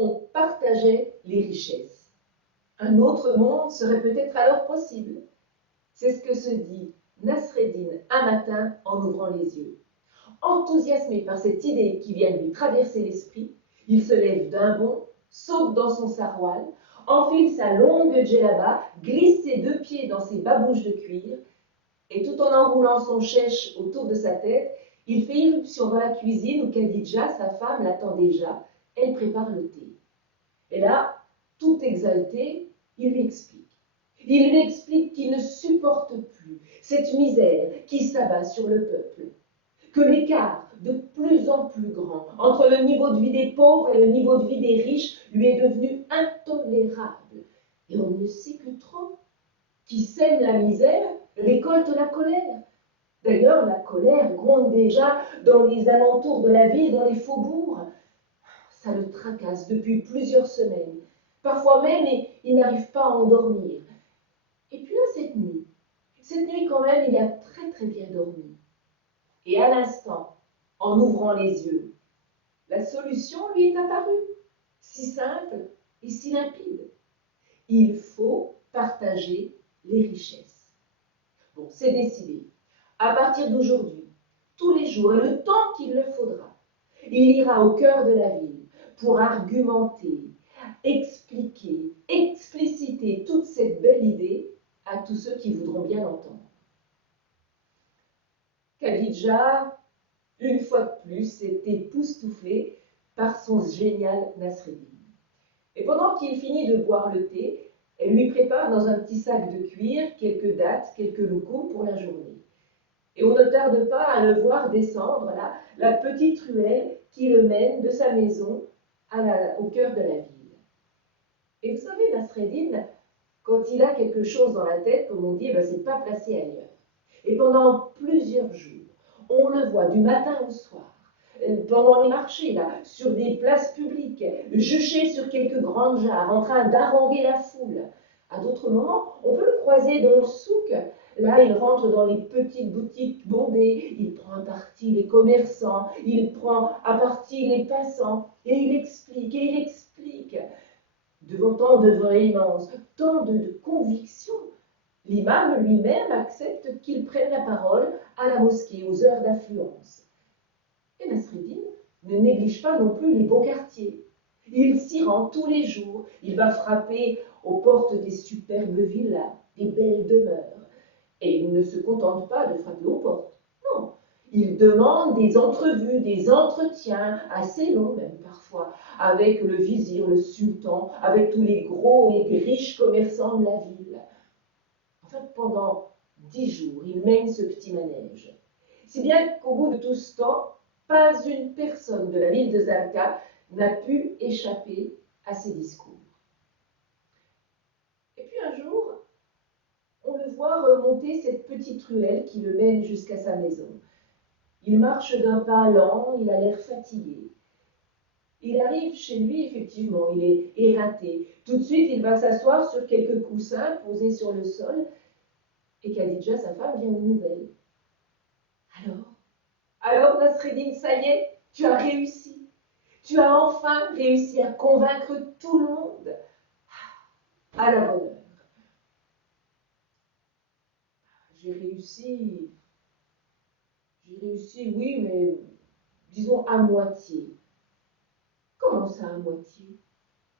on partageait les richesses. Un autre monde serait peut-être alors possible. C'est ce que se dit Nasreddin un matin en ouvrant les yeux. Enthousiasmé par cette idée qui vient de lui traverser l'esprit, il se lève d'un bond, saute dans son saroual, enfile sa longue djellaba, glisse ses 2 pieds dans ses babouches de cuir, et tout en enroulant son chèche autour de sa tête, il fait irruption dans la cuisine où Khadija, sa femme, l'attend déjà. Elle prépare le thé. Et là, tout exalté, il lui explique. Il lui explique qu'il ne supporte plus cette misère qui s'abat sur le peuple, que l'écart de plus en plus grand entre le niveau de vie des pauvres et le niveau de vie des riches lui est devenu intolérable. Et on ne sait que trop. Qui sème la misère récolte la colère. D'ailleurs, la colère gronde déjà dans les alentours de la ville, dans les faubourgs. Ça le tracasse depuis plusieurs semaines. Parfois même, il n'arrive pas à endormir. Et puis là, cette nuit quand même, il a très très bien dormi. Et à l'instant, en ouvrant les yeux, la solution lui est apparue, si simple et si limpide. Il faut partager les richesses. Bon, c'est décidé. À partir d'aujourd'hui, tous les jours, et le temps qu'il le faudra, il ira au cœur de la ville pour argumenter, expliquer, expliciter toute cette belle idée à tous ceux qui voudront bien l'entendre. Khadija, une fois de plus, est époustouflée par son génial Nasreddin. Et pendant qu'il finit de boire le thé, elle lui prépare dans un petit sac de cuir quelques dattes, quelques loukoums pour la journée. Et on ne tarde pas à le voir descendre là, la petite ruelle qui le mène de sa maison au cœur de la ville. Et vous savez, Nasreddin, quand il a quelque chose dans la tête, comme on dit, c'est pas placé ailleurs. Et pendant plusieurs jours, on le voit du matin au soir, pendant les marchés, là, sur des places publiques, juché sur quelques grandes jarres, en train d'haranguer la foule. À d'autres moments, on peut le croiser dans le souk. Là, il rentre dans les petites boutiques bondées, il prend à partie les commerçants, il prend à partie les passants, et il explique, devant tant de véhémence, tant de conviction. L'imam lui-même accepte qu'il prenne la parole à la mosquée aux heures d'affluence. Et Nasreddin ne néglige pas non plus les beaux quartiers. Il s'y rend tous les jours, il va frapper aux portes des superbes villas, des belles demeures. Et il ne se contente pas de frapper aux portes, non. Il demande des entrevues, des entretiens, assez longs même parfois, avec le vizir, le sultan, avec tous les gros et riches commerçants de la ville. Enfin, pendant 10 jours, il mène ce petit manège. Si bien qu'au bout de tout ce temps, pas une personne de la ville de Zarqa n'a pu échapper à ses discours. Et puis un jour, on le voit remonter cette petite ruelle qui le mène jusqu'à sa maison. Il marche d'un pas lent, il a l'air fatigué. Il arrive chez lui, effectivement, il est ératé. Tout de suite, il va s'asseoir sur quelques coussins posés sur le sol. Et Khadija, sa femme, vient aux nouvelles. Alors, Nasreddin, ça y est, tu as réussi. Tu as enfin réussi à convaincre tout le monde. À la bonne heure. J'ai réussi, oui, mais disons à moitié. Comment ça à moitié?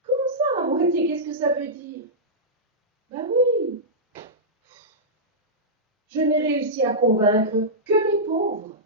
Comment ça à moitié? Qu'est-ce que ça veut dire? Ben oui, je n'ai réussi à convaincre que les pauvres.